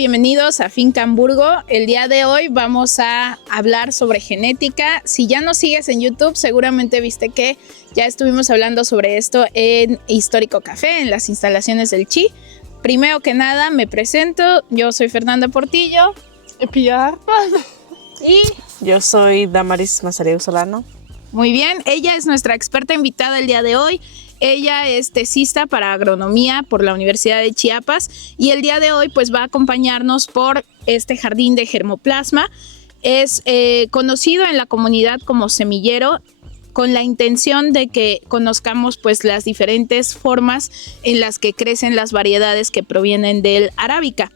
bienvenidos a Finca Hamburgo. El día de hoy vamos a hablar sobre genética. Si ya nos sigues en YouTube, seguramente viste que ya estuvimos hablando sobre esto en Histórico Café, en las instalaciones del Chi. Primero que nada, me presento. Yo soy Fernanda Portillo. Y yo soy Damaris Mazareu Solano. Muy bien, ella es nuestra experta invitada el día de hoy. Ella es tesista para agronomía por la Universidad de Chiapas y el día de hoy pues va a acompañarnos por este jardín de germoplasma. Es conocido en la comunidad como semillero, con la intención de que conozcamos pues las diferentes formas en las que crecen las variedades que provienen del arábica.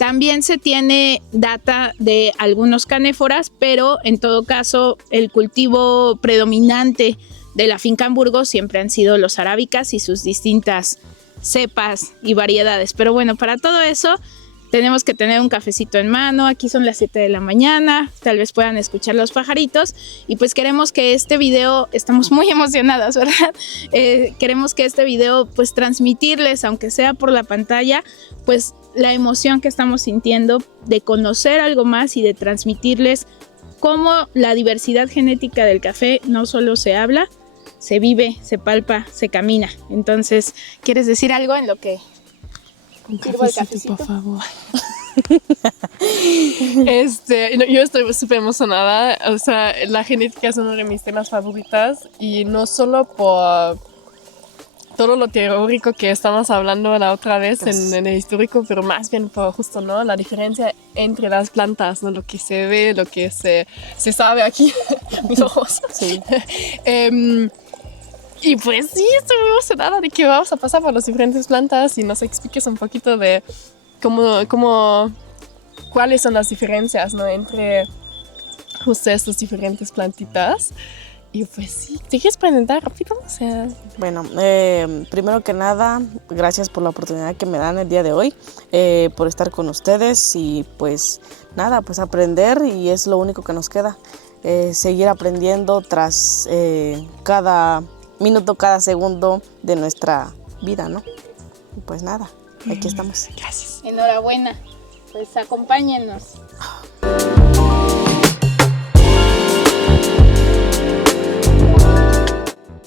También se tiene data de algunos canéforas, pero en todo caso el cultivo predominante de la Finca Hamburgo siempre han sido los arábicas y sus distintas cepas y variedades. Pero bueno, para todo eso tenemos que tener un cafecito en mano. Aquí son las 7 de la mañana, tal vez puedan escuchar los pajaritos. Y pues queremos que este video, estamos muy emocionadas, ¿verdad? Queremos que este video pues transmitirles, aunque sea por la pantalla, pues la emoción que estamos sintiendo de conocer algo más y de transmitirles cómo la diversidad genética del café no solo se habla, se vive, se palpa, se camina. Entonces, ¿quieres decir algo en lo que sirvo el cafecito? Por favor. Yo estoy súper emocionada. O sea, la genética es uno de mis temas favoritos y no solo por todo lo teórico que estamos hablando la otra vez en el histórico, pero más bien por justo, ¿no? La diferencia entre las plantas, ¿no? Lo que se ve, lo que se sabe aquí, mis ojos. Sí. Y pues sí, estoy muy emocionada de que vamos a pasar por las diferentes plantas y nos expliques un poquito de cuáles son las diferencias, ¿no? Entre justo estas diferentes plantitas. Y pues sí, ¿te quieres presentar rápido? O sea... Bueno, primero que nada, gracias por la oportunidad que me dan el día de hoy, por estar con ustedes y pues nada, pues aprender y es lo único que nos queda, seguir aprendiendo tras cada minuto, cada segundo de nuestra vida, ¿no? Y pues nada, aquí estamos. Gracias. Enhorabuena, pues acompáñennos.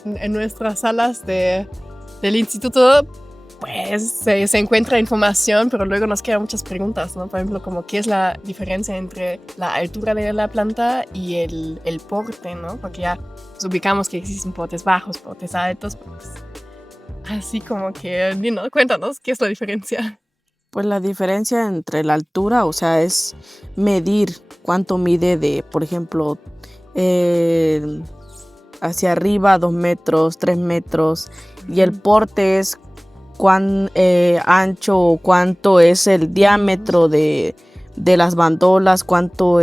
En nuestras salas del instituto pues se encuentra información, pero luego nos quedan muchas preguntas, ¿no? Por ejemplo, como qué es la diferencia entre la altura de la planta y el porte, ¿no? Porque ya pues, ubicamos que existen portes bajos, portes altos, pues, así como que, ¿no? Cuéntanos, ¿qué es la diferencia? Pues la diferencia entre la altura, o sea, es medir cuánto mide de, por ejemplo, hacia arriba 2 metros, 3 metros, y el porte es cuán ancho o cuánto es el diámetro de las bandolas, cuánto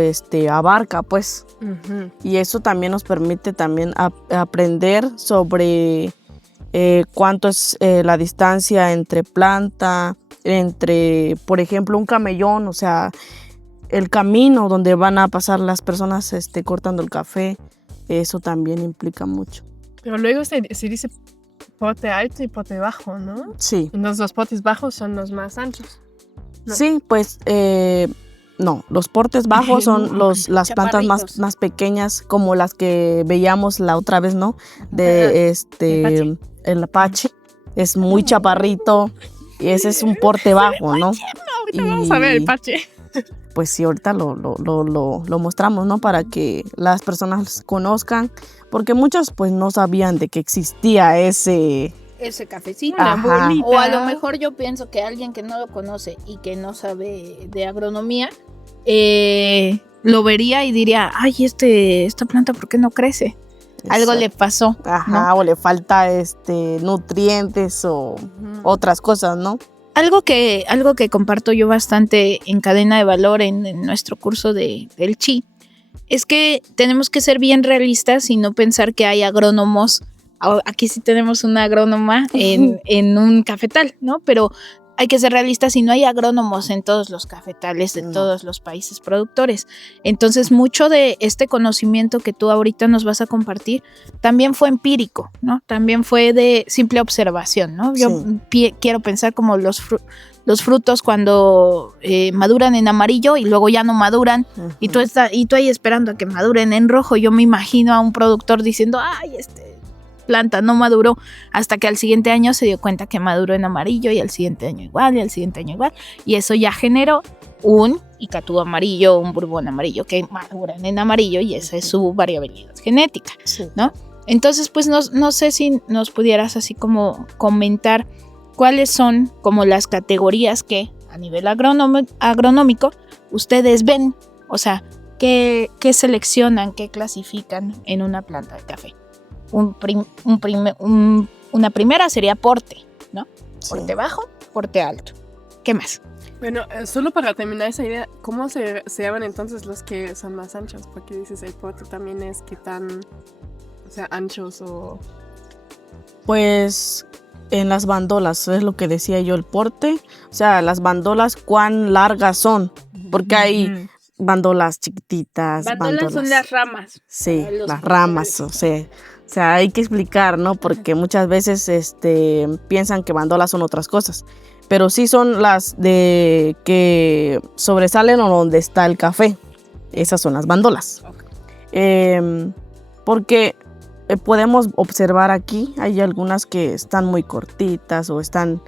abarca, pues. Uh-huh. Y eso también nos permite también aprender sobre cuánto es la distancia entre planta, entre, por ejemplo, un camellón, o sea, el camino donde van a pasar las personas cortando el café. Eso también implica mucho. Pero luego se dice pote alto y pote bajo, ¿no? Sí. Entonces los potes bajos son los más anchos, ¿no? Sí, pues no, los portes bajos son las plantas más pequeñas, como las que veíamos la otra vez, ¿no? El apache es muy chaparrito y ese es un porte bajo, ¿no? Ahorita vamos a ver el apache. Pues sí, ahorita lo mostramos, ¿no? Para que las personas conozcan, porque muchos pues no sabían de que existía ese cafecito. O a lo mejor yo pienso que alguien que no lo conoce y que no sabe de agronomía, lo vería y diría, ay, esta planta, ¿por qué no crece? Exacto. Algo le pasó. Ajá, ¿no? O le falta nutrientes o otras cosas, ¿no? Algo que comparto yo bastante en cadena de valor en nuestro curso del Chi es que tenemos que ser bien realistas y no pensar que hay agrónomos. Aquí sí tenemos una agrónoma en un cafetal, ¿no? Pero hay que ser realistas y no hay agrónomos en todos los cafetales de todos los países productores. Entonces, mucho de este conocimiento que tú ahorita nos vas a compartir también fue empírico, ¿no? También fue de simple observación, ¿no? Yo quiero pensar como los frutos cuando maduran en amarillo y luego ya no maduran, y tú ahí esperando a que maduren en rojo. Yo me imagino a un productor diciendo, ay, planta no maduró, hasta que al siguiente año se dio cuenta que maduró en amarillo, y al siguiente año igual, y al siguiente año igual, y eso ya generó un Icatú amarillo, un Bourbon amarillo que maduran en amarillo, y esa es su variabilidad genética, ¿no? Entonces, pues no sé si nos pudieras así como comentar cuáles son como las categorías que a nivel agronómico ustedes ven, o sea, qué seleccionan, qué clasifican en una planta de café. Una primera sería porte, ¿no? Porte bajo, porte alto. ¿Qué más? Bueno, solo para terminar esa idea, ¿cómo se llaman entonces los que son más anchos? Porque dices el porte también es que tan, o sea, anchos o... Pues en las bandolas, es lo que decía yo, el porte. O sea, las bandolas, cuán largas son. Porque hay bandolas chiquititas. Bandolas son las ramas. Sí, las ramas, o sea, hay que explicar, ¿no? Porque muchas veces piensan que bandolas son otras cosas. Pero sí son las de que sobresalen o donde está el café. Esas son las bandolas. Porque podemos observar aquí, hay algunas que están muy cortitas o están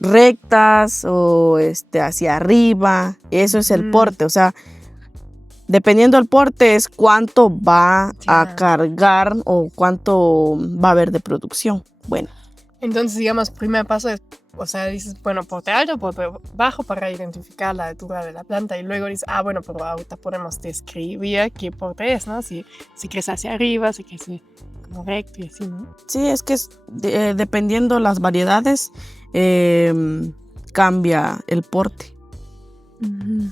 rectas o hacia arriba. Eso es el porte, o sea, dependiendo del porte es cuánto va a cargar o cuánto va a haber de producción. Bueno. Entonces, digamos, primer paso es, o sea, dices, bueno, porte alto, porte bajo para identificar la altura de la planta, y luego dices, bueno, pero ahorita podemos describir qué porte es, ¿no? Si crece hacia arriba, si crece como recto y así, ¿no? Sí, es que dependiendo las variedades, cambia el porte.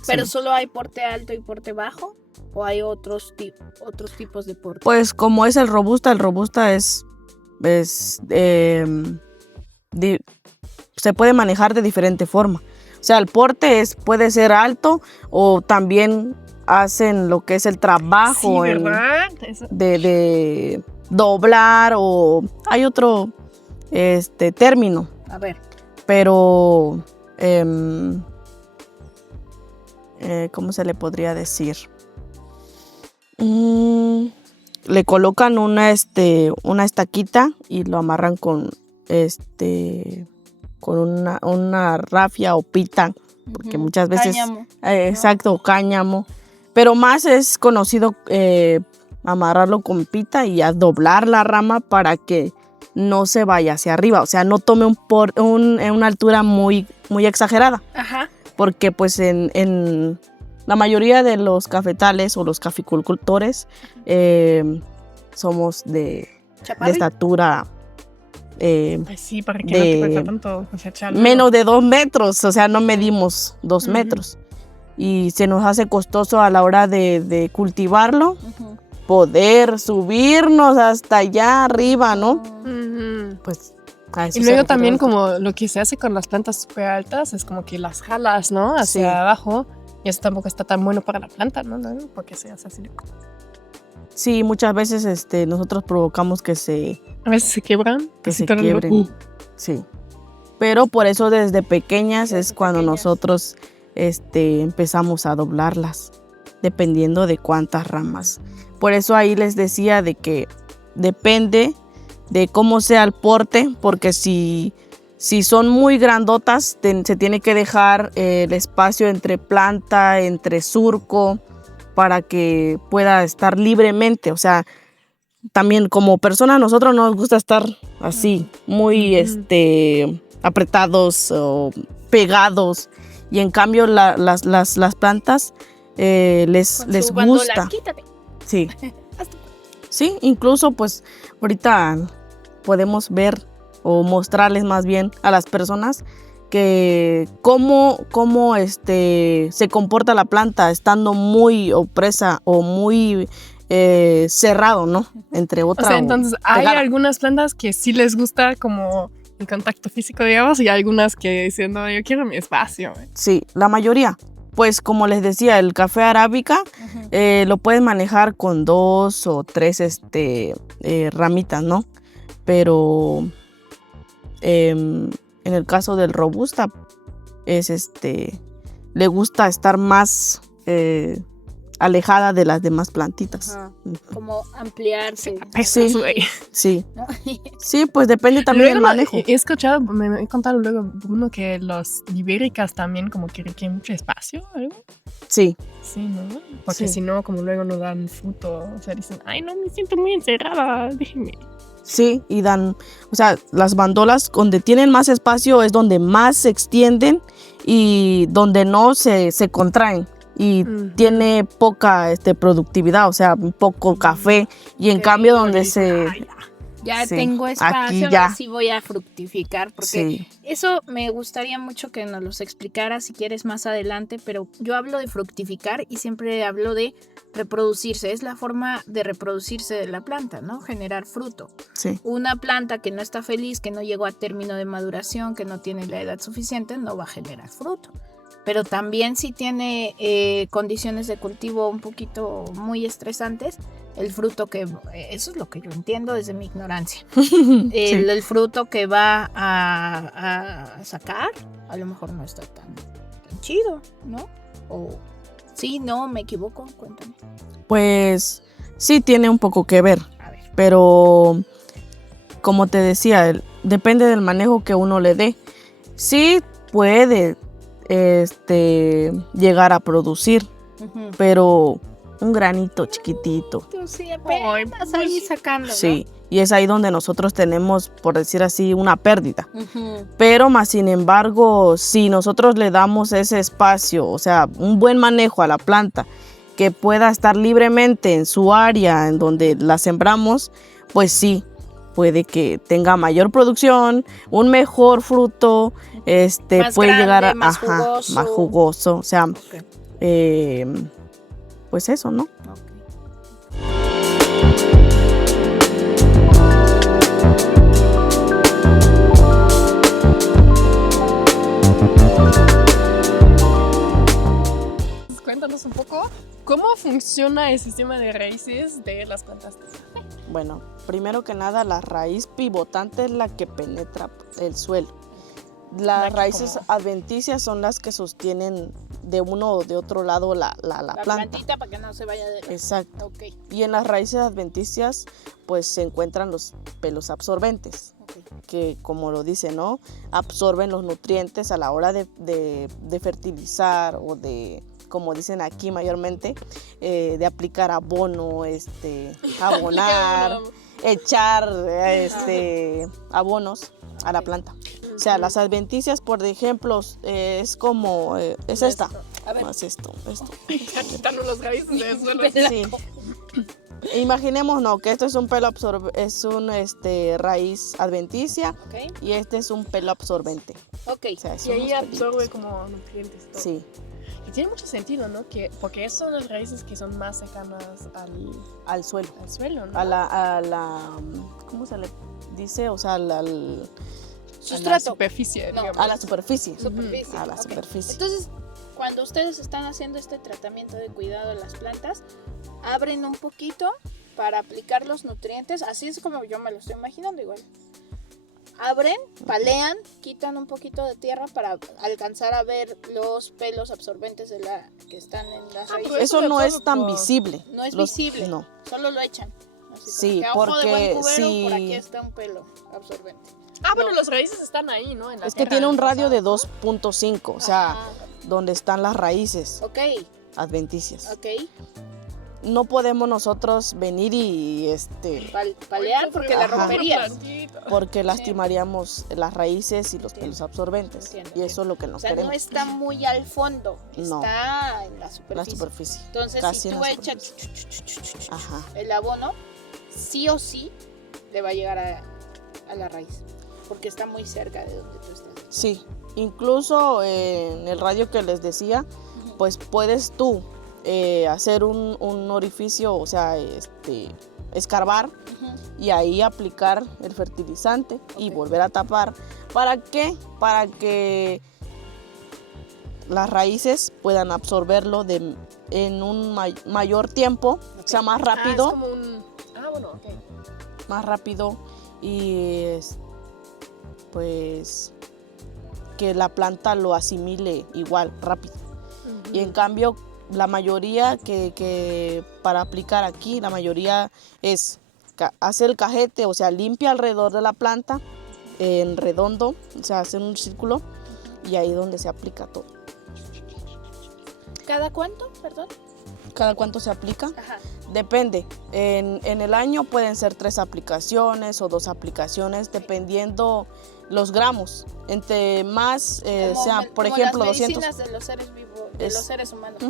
¿Pero solo hay porte alto y porte bajo? ¿O hay otros tipos de porte? Pues como es el robusta se puede manejar de diferente forma. O sea, el porte puede ser alto, o también hacen lo que es el trabajo de doblar, o hay otro término. A ver. Pero ¿cómo se le podría decir? Le colocan una estaquita y lo amarran con una rafia o pita, porque muchas veces cáñamo, exacto, cáñamo, pero más es conocido amarrarlo con pita y a doblar la rama para que no se vaya hacia arriba, o sea, no tome una altura muy, muy exagerada. Ajá. Porque pues en la mayoría de los cafetales o los caficultores somos de estatura pues sí, para que no te cuesta tanto cosecharlo. Menos de 2 metros, o sea, no medimos 2 metros. Y se nos hace costoso a la hora de cultivarlo, poder subirnos hasta allá arriba, ¿no? Pues a eso. Y luego también como lo que se hace con las plantas súper altas es como que las jalas, ¿no? Hacia abajo. Y eso tampoco está tan bueno para la planta, ¿no? Porque se hace así. Sí, muchas veces nosotros provocamos que a veces se quiebran. Que se quiebren. Sí. Pero por eso desde pequeñas es cuando nosotros empezamos a doblarlas, dependiendo de cuántas ramas. Por eso ahí les decía de que depende de cómo sea el porte, porque si son muy grandotas, se tiene que dejar el espacio entre planta, entre surco, para que pueda estar libremente. O sea, también como persona a nosotros nos gusta estar así, muy apretados o pegados, y en cambio las plantas les gusta. Quítate. Sí. Sí, incluso pues ahorita podemos ver o mostrarles más bien a las personas que cómo se comporta la planta estando muy opresa o muy cerrado, ¿no? Entre otras. O sea, entonces hay algunas plantas que sí les gusta como en contacto físico, digamos, y algunas que dicen, no, yo quiero mi espacio. Sí, la mayoría. Pues como les decía, el café arábica lo puedes manejar con 2 o 3 ramitas, ¿no? Pero en el caso del robusta es le gusta estar más alejada de las demás plantitas. Ajá. Como ampliarse. Sí, güey. sí. ¿No? Sí, pues depende también del Luego, manejo. he escuchado, me he contado luego, Bruno, que los ibéricas también como que requieren mucho espacio, ¿algo? Sí, Sí, ¿no? Porque Sí. si no, como luego no dan fruto, o sea, dicen, ay, no, me siento muy encerrada, déjenme. sí, y dan, o sea, las bandolas donde tienen más espacio es donde más se extienden y donde no se contraen. Y tiene poca productividad, o sea, poco café. Y en Ok, cambio donde se... Ya Sí, tengo aquí espacio, ya. así voy a fructificar, porque Sí, eso me gustaría mucho que nos los explicaras si quieres más adelante, pero yo hablo de fructificar y siempre hablo de reproducirse. Es la forma de reproducirse de la planta, ¿no? Generar fruto. sí, Una planta que no está feliz, que no llegó a término de maduración, que no tiene la edad suficiente, no va a generar fruto. Pero también si tiene condiciones de cultivo un poquito muy estresantes, el fruto que, eso es lo que yo entiendo desde mi ignorancia, sí. el fruto que va a sacar a lo mejor no está tan chido, ¿no? O sí, no, me equivoco, cuéntame. Pues sí tiene un poco que ver, A ver. pero como te decía, depende del manejo que uno le dé. Sí puede llegar a producir, Ujú. pero un granito chiquitito. Tú sí, apenas ahí sacando, ¿no? Sí, y es ahí donde nosotros tenemos, por decir así, una pérdida. Ujú. Pero más sin embargo, si nosotros le damos ese espacio, o sea, un buen manejo a la planta, que pueda estar libremente en su área en donde la sembramos, pues sí, puede que tenga mayor producción, un mejor fruto, Más puede grande, llegar a más jugoso. más jugoso, o sea, Ok, pues eso, ¿no? ok. Cuéntanos un poco cómo funciona el sistema de raíces de las plantas. Bueno, primero que nada, la raíz pivotante es la que penetra el suelo. La Las que raíces como- adventicias son las que sostienen de uno o de otro lado la La planta. plantita para que no se vaya de... Exacto. Ok, Y en las raíces adventicias pues se encuentran los pelos absorbentes, ok. que como lo dice, ¿no? Absorben los nutrientes a la hora de fertilizar o de, como dicen aquí mayormente, de aplicar abono, abonar, echar abonos a la planta. O sea, las adventicias, por ejemplo, es como, es esta. A ver. Más esto. Quitando los raíces del suelo. Sí. Imaginemos, no, que esto es un pelo raíz adventicia Ok, y este es un pelo absorbente. ok. O sea, Y son ahí los absorbe pelitos. como nutrientes. Todo. Sí, Y tiene mucho sentido, ¿no? Porque esas son las raíces que son más cercanas al suelo. al suelo, ¿no? A la, ¿cómo se le dice? O sea, A la Sustrato. superficie, No. digamos. a la superficie. Superficie. A la ok. superficie. Entonces, cuando ustedes están haciendo este tratamiento de cuidado de las plantas, abren un poquito para aplicar los nutrientes, así es como yo me lo estoy imaginando igual. Abren, palean, quitan un poquito de tierra para alcanzar a ver los pelos absorbentes de la que están en las raíces. pero Eso lo no es absorbe tan por- visible. No es visible, No. solo lo echan. Así Sí, como que a ojo de buen porque cubero, si- por aquí está un pelo absorbente. Bueno, las raíces están ahí, ¿no? En la Es que tierra, tiene un en la radio de pasada. 2.5, o sea, Ajá. donde están las raíces Ok, adventicias. ok. No podemos nosotros venir y Palear porque la Ajá. romperías. porque lastimaríamos las raíces y los pelos absorbentes. Entiendo, Y eso es lo que O nos sea, no queremos. está muy al fondo, No. está en la La superficie. superficie. Entonces, casi si en tú la echas superficie. Ajá. el abono, sí o sí le va a llegar a la raíz, porque está muy cerca de donde tú estás. Sí. Incluso en el radio que les decía, pues puedes tú hacer un orificio, o sea, escarbar y ahí aplicar el fertilizante y volver a tapar. ¿Para qué? Para que las raíces puedan absorberlo en un mayor tiempo, o sea, más rápido. Es como un... bueno, ok. Más rápido y pues que la planta lo asimile igual, rápido. Y en cambio, la mayoría que para aplicar aquí, la mayoría es hacer el cajete, o sea, limpia alrededor de la planta, en redondo, o sea, hacer un círculo y ahí es donde se aplica todo. ¿Cada cuánto, perdón? ¿Cada cuánto se aplica? Ajá. Depende. En el año pueden ser 3 aplicaciones o 2 aplicaciones, dependiendo los gramos. Entre más sean, por ejemplo, las 200. medicinas de los seres vivos, de los seres humanos,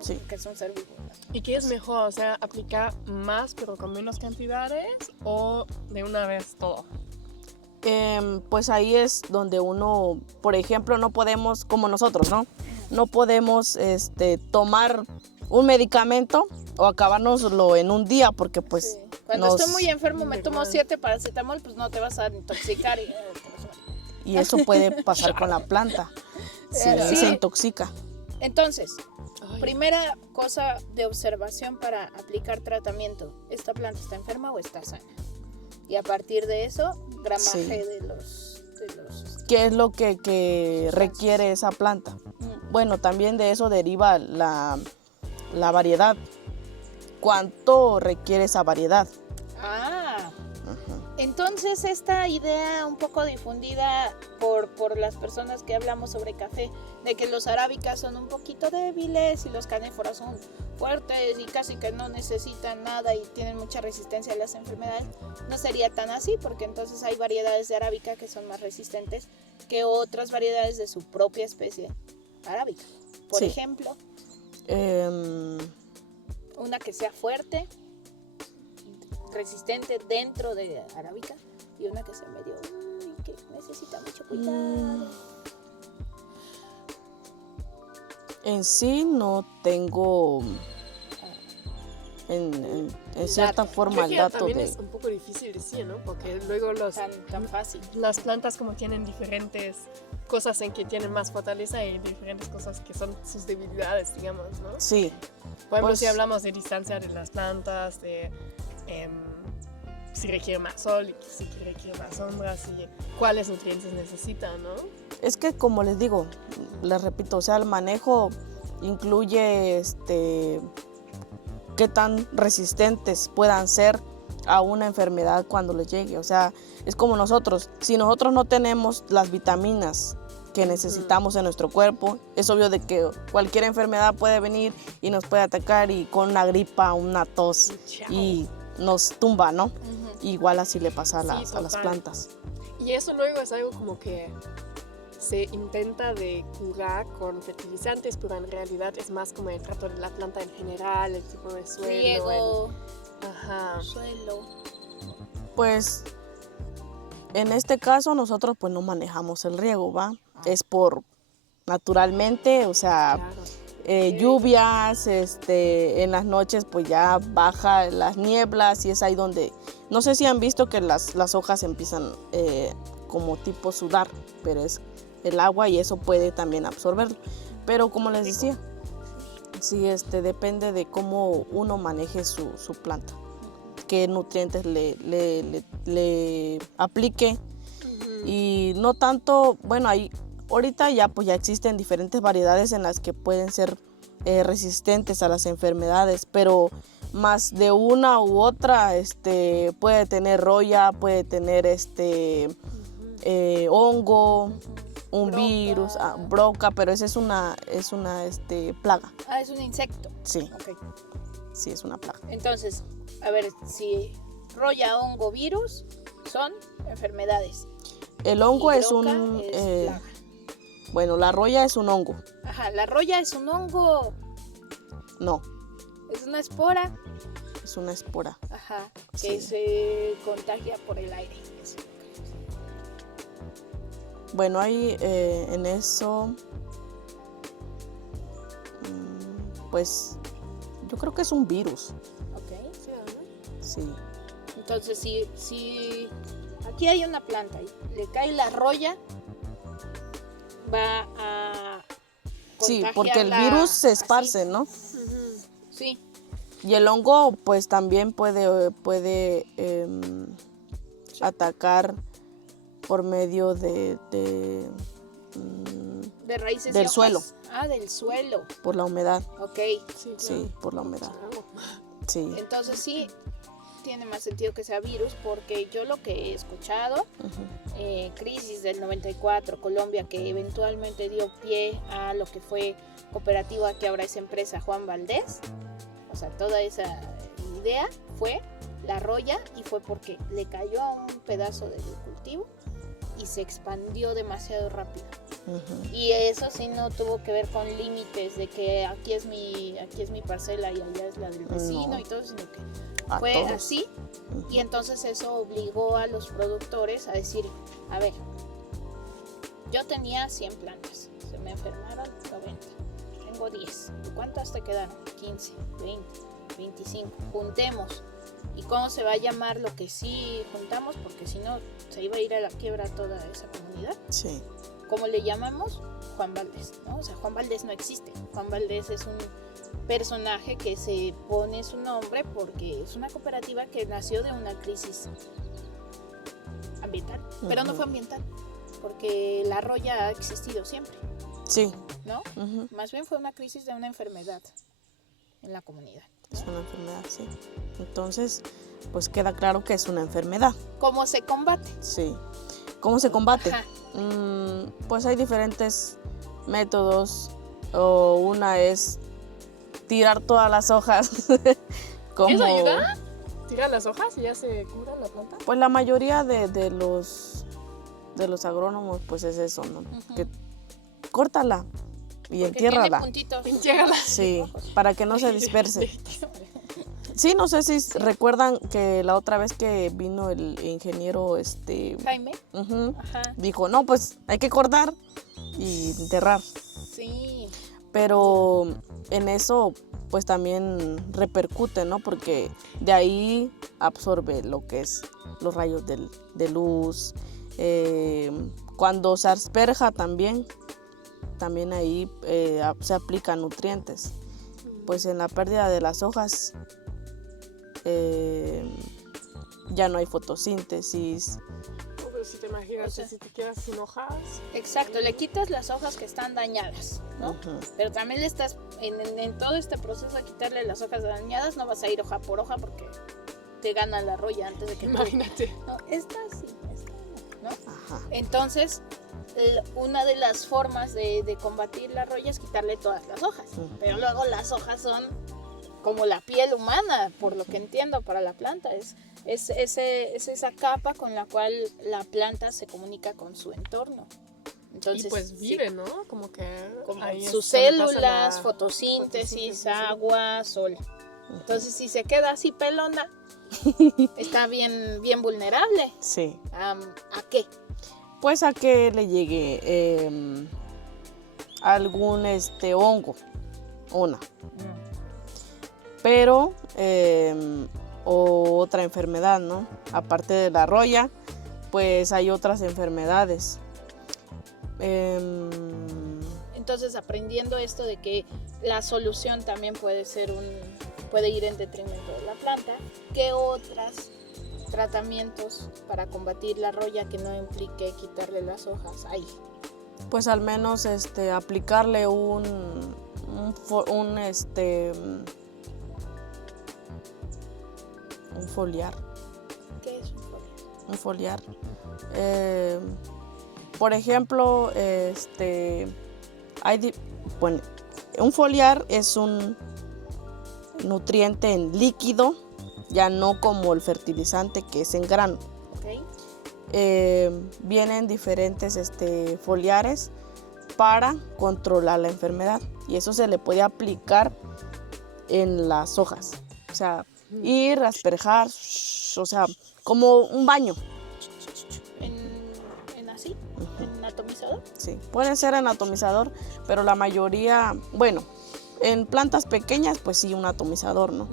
Sí. que son seres vivos. ¿Y qué es mejor? O sea, aplicar más pero con menos cantidades o de una vez todo. Pues ahí es donde uno, por ejemplo, no podemos, como nosotros, ¿no? No podemos tomar un medicamento o acabárnoslo en un día porque pues... Sí. Cuando estoy muy enfermo me tomo 7 paracetamol, pues no te vas a intoxicar. Y eso puede pasar con la planta. Sí, Sí. se intoxica. Entonces, primera cosa de observación para aplicar tratamiento. ¿Esta planta está enferma o está sana? Y a partir de eso, gramaje de los ¿Qué es lo que requiere esa planta? Bueno, también de eso deriva la variedad. ¿Cuánto requiere esa variedad? Entonces esta idea un poco difundida por las personas que hablamos sobre café, de que los arábicas son un poquito débiles y los canéforas son fuertes y casi que no necesitan nada y tienen mucha resistencia a las enfermedades, no sería tan así, porque entonces hay variedades de arábica que son más resistentes que otras variedades de su propia especie arábica. Por ejemplo, una que sea fuerte, resistente dentro de arábica, y una que sea medio que necesita mucho cuidado. En sí no tengo en cierta forma el dato también de... es un poco difícil decir, ¿no? Porque luego Tan fácil. las plantas como tienen diferentes cosas en que tienen más fortaleza y diferentes cosas que son sus debilidades, digamos, ¿no? Sí. Por ejemplo, Pues, si hablamos de distancia de las plantas, de si requiere más sol y si requiere más sombras y cuáles nutrientes necesitan, ¿no? es que como les digo, les repito, o sea, el manejo incluye qué tan resistentes puedan ser a una enfermedad cuando les llegue. O sea, es como nosotros, si nosotros no tenemos las vitaminas que necesitamos en nuestro cuerpo, es obvio de que cualquier enfermedad puede venir y nos puede atacar y con una gripa, una tos y nos tumba, ¿no? Igual así le pasa a las plantas. Y eso luego es algo como que se intenta de curar con fertilizantes, pero en realidad es más como el trato de la planta en general, el tipo de suelo. Riego, Ajá. suelo. Pues en este caso nosotros pues no manejamos el riego, ¿va? Es por naturalmente, o sea, Claro. lluvias, en las noches pues ya baja las nieblas y es ahí donde, no sé si han visto que las hojas empiezan como tipo sudar, pero es el agua y eso puede también absorberlo. Pero como les decía, sí, depende de cómo uno maneje su planta, qué nutrientes le aplique. Y no tanto, bueno, ahorita ya pues ya existen diferentes variedades en las que pueden ser resistentes a las enfermedades, pero más de una u otra puede tener roya, puede tener hongo, un Broca. virus, broca, pero esa es una plaga. Es un insecto. Sí, Ok. sí es una plaga. Entonces, a ver, si roya, hongo, virus son enfermedades. El hongo Y es broca un es plaga. bueno, la roya es un hongo. Ajá, la roya es un hongo, No, es una espora, es una espora. ajá, que Sí. se contagia por el aire. Eso. Bueno, ahí en eso, pues yo creo que es un virus. Ok. Sí, ¿no? Sí. Sí. Entonces, si aquí hay una planta y le cae la roya, va a Sí, contagiar porque el virus se esparce, así. ¿no? Sí, Y el hongo pues también puede atacar por medio de raíces y del hojas. suelo. Del suelo. Por la humedad. Ok. Sí, claro. Sí, por la humedad. Sí. Entonces sí, tiene más sentido que sea virus, porque yo lo que he escuchado, Ujú. crisis del 94, Colombia, que eventualmente dio pie a lo que fue cooperativa, que ahora es empresa Juan Valdés, o sea, toda esa idea fue la roya, y fue porque le cayó a un pedazo del cultivo y se expandió demasiado rápido. Ujú. Y eso sí no tuvo que ver con límites de que aquí es mi parcela y allá es la del vecino, No. y todo, sino que A fue todos. así. Ujú. Y entonces eso obligó a los productores a decir, a ver, yo tenía 100 plantas, se me enfermaron 90, tengo 10, ¿y cuántas te quedaron? 15, 20, 25, juntemos. ¿Y cómo se va a llamar lo que sí juntamos? Porque si no, se iba a ir a la quiebra toda esa comunidad. Sí. ¿Cómo le llamamos? Juan Valdés, ¿no? O sea, Juan Valdés no existe. Juan Valdés es un personaje que se pone su nombre porque es una cooperativa que nació de una crisis ambiental, pero no fue ambiental, porque la roya ha existido siempre, Sí. ¿no? Ujú. Más bien fue una crisis de una enfermedad en la comunidad. Es una enfermedad, sí. Entonces, pues queda claro que es una enfermedad. ¿Cómo se combate? Sí. ¿Cómo se combate? Ajá. Pues hay diferentes métodos. O una es tirar todas las hojas. Como, ¿Eso ayuda? ¿Tiran las hojas y ya se cura la planta? Pues la mayoría de los agrónomos, pues es eso, ¿no? Ujú. Que córtala y Porque entiérrala. tiene puntitos. Entiérrala. Sí, para que no se disperse. Sí, no sé si recuerdan que la otra vez que vino el ingeniero, Jaime. ujú, Ajá. dijo, no, pues hay que cortar y enterrar. Sí. Pero en eso, pues también repercute, ¿no? Porque de ahí absorbe lo que es los rayos de luz. Cuando se asperja también ahí se aplican nutrientes. Pues en la pérdida de las hojas ya no hay fotosíntesis. Pero si te imaginas, O sea, si te quedas sin hojas. Exacto, le quitas las hojas que están dañadas, ¿no? Ujú. Pero también le estás, en todo este proceso de quitarle las hojas dañadas, no vas a ir hoja por hoja porque te gana la roya antes de que tú- Imagínate. No, esta sí, esta no, ¿no? Ajá. Entonces, una de las formas de combatir la roya es quitarle todas las hojas. Ujú. Pero luego las hojas son como la piel humana, por lo que entiendo, para la planta. Es esa capa con la cual la planta se comunica con su entorno. Entonces, Y pues sí, vive, ¿no? Como que como ahí es sus donde pasa células, la fotosíntesis, sí. agua, sol. Entonces, si se queda así pelona, está bien vulnerable. Sí. ¿A qué? Pues a que le llegue algún hongo, una. Pero otra enfermedad, ¿no? Aparte de la roya, pues hay otras enfermedades. Entonces, aprendiendo esto de que la solución también puede ir en detrimento de la planta, ¿qué otros tratamientos para combatir la roya que no implique quitarle las hojas hay? Pues al menos aplicarle un foliar. ¿Qué es un foliar? Un foliar. Por ejemplo, bueno, un foliar es un nutriente en líquido, ya no como el fertilizante que es en grano. ¿Ok? Vienen diferentes foliares para controlar la enfermedad y eso se le puede aplicar en las hojas, o sea, ir, asperjar, o sea, como un baño. ¿En así? ¿En atomizador? Sí, puede ser en atomizador, pero la mayoría, bueno, en plantas pequeñas, pues sí, un atomizador, ¿no?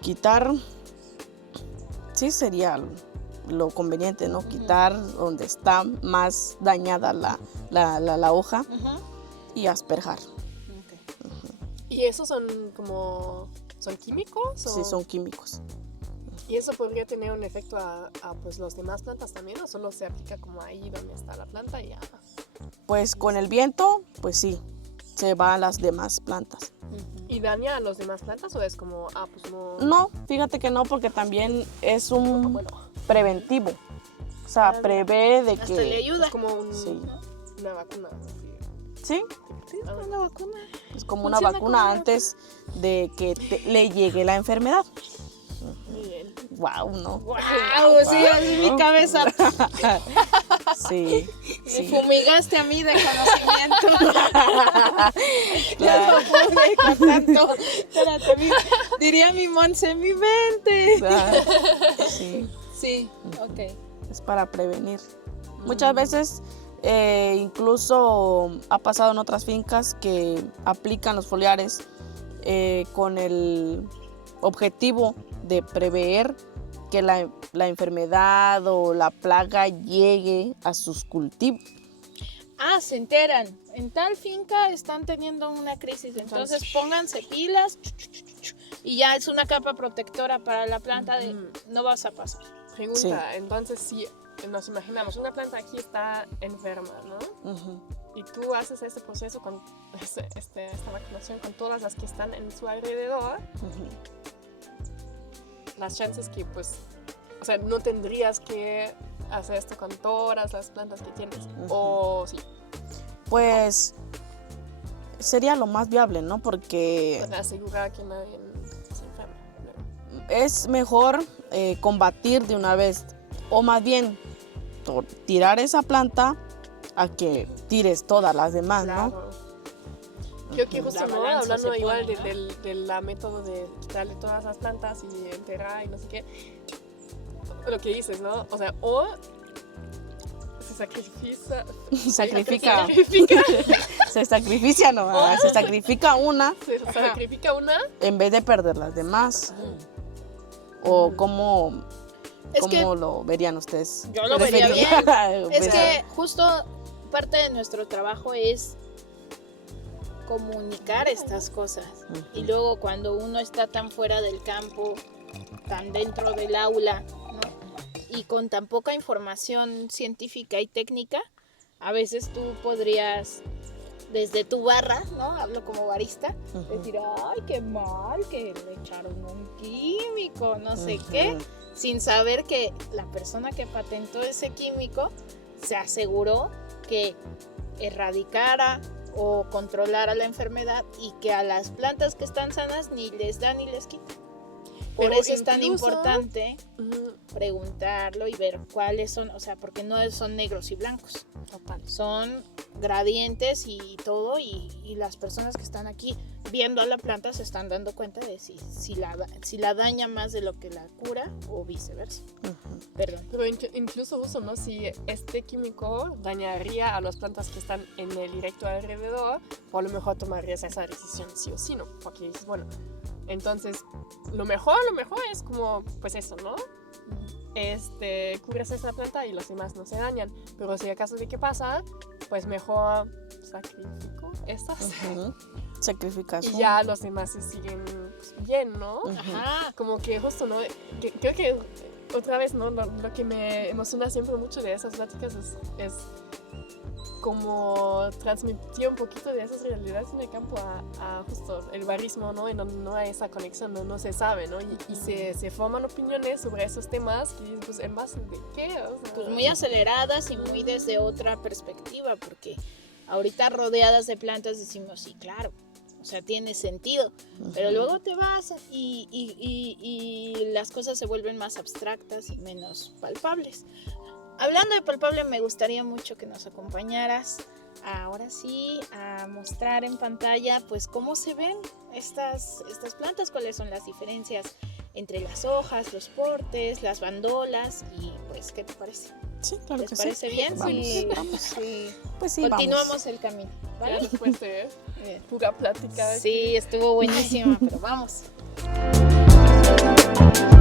quitar, sí sería lo conveniente, ¿no? Quitar donde está más dañada la hoja y asperjar. ¿Y esos son químicos? Sí, son químicos. ¿Y eso podría tener un efecto a pues los demás plantas también, o solo se aplica como ahí donde está la planta y ya? Pues con el viento, pues sí, se va a las demás plantas. ¿Y daña a las demás plantas o es como, pues no? No, fíjate que no, porque también es un Bueno, preventivo. O sea, prevé de Hasta que... le ayuda. es como Sí. una vacuna. Sí, Sí, es una vacuna. es como una Funciona vacuna como una antes de que le llegue la enfermedad. Muy bien. Wow, ¿no? ¡Wow! Sí, así mi cabeza. Sí, Me sí. fumigaste a mí de conocimiento. Claro. Con tanto. Espérate, diría mi Monse, mi mente. Sí, Sí, ok. es para prevenir. Muchas veces incluso ha pasado en otras fincas que aplican los foliares con el objetivo de prever que la enfermedad o la plaga llegue a sus cultivos. Ah, se enteran. En tal finca están teniendo una crisis, entonces pónganse pilas y ya es una capa protectora para la planta de no vas a pasar. Pregunta, Sí. entonces si nos imaginamos, una planta aquí está enferma, ¿no? Y tú haces este proceso con esta vacunación con todas las que están en su alrededor, las chances que pues, o sea, no tendrías que hacer esto con todas las plantas que tienes, o sí. Pues sería lo más viable, ¿no? Porque Pues asegurar que nadie se enferme. es mejor combatir de una vez, o más bien tirar esa planta a que tires todas las demás, ¿no? Claro. Creo que justo La no, balanza hablando se igual pone, de la método de quitarle todas las plantas y enterrar y no sé qué, lo que dices, ¿no? O sea, o se sacrifica. Se sacrifica, no, se sacrifica una Se sacrifica una. en vez de perder las demás. O cómo Es que lo verían ustedes. yo lo vería bien. Es Vería- que justo parte de nuestro trabajo es comunicar estas cosas. Y luego cuando uno está tan fuera del campo, tan dentro del aula, ¿no? Y con tan poca información científica y técnica, a veces tú podrías, desde tu barra, ¿no? Hablo como barista, decir, ay, qué mal, que le echaron un químico, no sé qué, sin saber que la persona que patentó ese químico se aseguró que erradicara o controlara la enfermedad y que a las plantas que están sanas ni les da ni les quita. Por Pero eso es tan incluso- importante preguntarlo y ver cuáles son, o sea, porque no son negros y blancos, Total. son gradientes y todo, y las personas que están aquí viendo a la planta se están dando cuenta de si la daña más de lo que la cura o viceversa. Perdón. Pero incluso justo, ¿no? Si este químico dañaría a las plantas que están en el directo alrededor, o a lo mejor tomarías esa decisión sí o sí, ¿no? Porque dices, bueno, entonces lo mejor es como, pues eso, ¿no? Cubres esta planta y los demás no se dañan. Pero si acaso de qué pasa, pues mejor sacrifico estas. Sacrificas. Y ya los demás se siguen pues, bien, ¿no? Ajá. Como que justo, ¿no? Creo que otra vez, ¿no? Lo que me emociona siempre mucho de esas pláticas es como transmitir un poquito de esas realidades en el campo a justo el barismo, ¿no? En donde no hay esa conexión, no se sabe, ¿no? Y se forman opiniones sobre esos temas que dices, pues, ¿en base de qué? O sea, Pues muy aceleradas y muy desde otra perspectiva, porque ahorita rodeadas de plantas decimos, sí, claro, o sea, tiene sentido, pero luego te vas y las cosas se vuelven más abstractas y menos palpables. Hablando de palpable, me gustaría mucho que nos acompañaras ahora sí a mostrar en pantalla pues cómo se ven estas plantas, cuáles son las diferencias entre las hojas, los portes, las bandolas y pues ¿qué te parece? Sí, claro que ¿Les sí. parece bien? Vamos, Sí, vamos. sí. Pues sí, Continuamos vamos. el camino, ya ¿vale? después de pura plática. Sí, estuvo buenísima, pero vamos. Chao.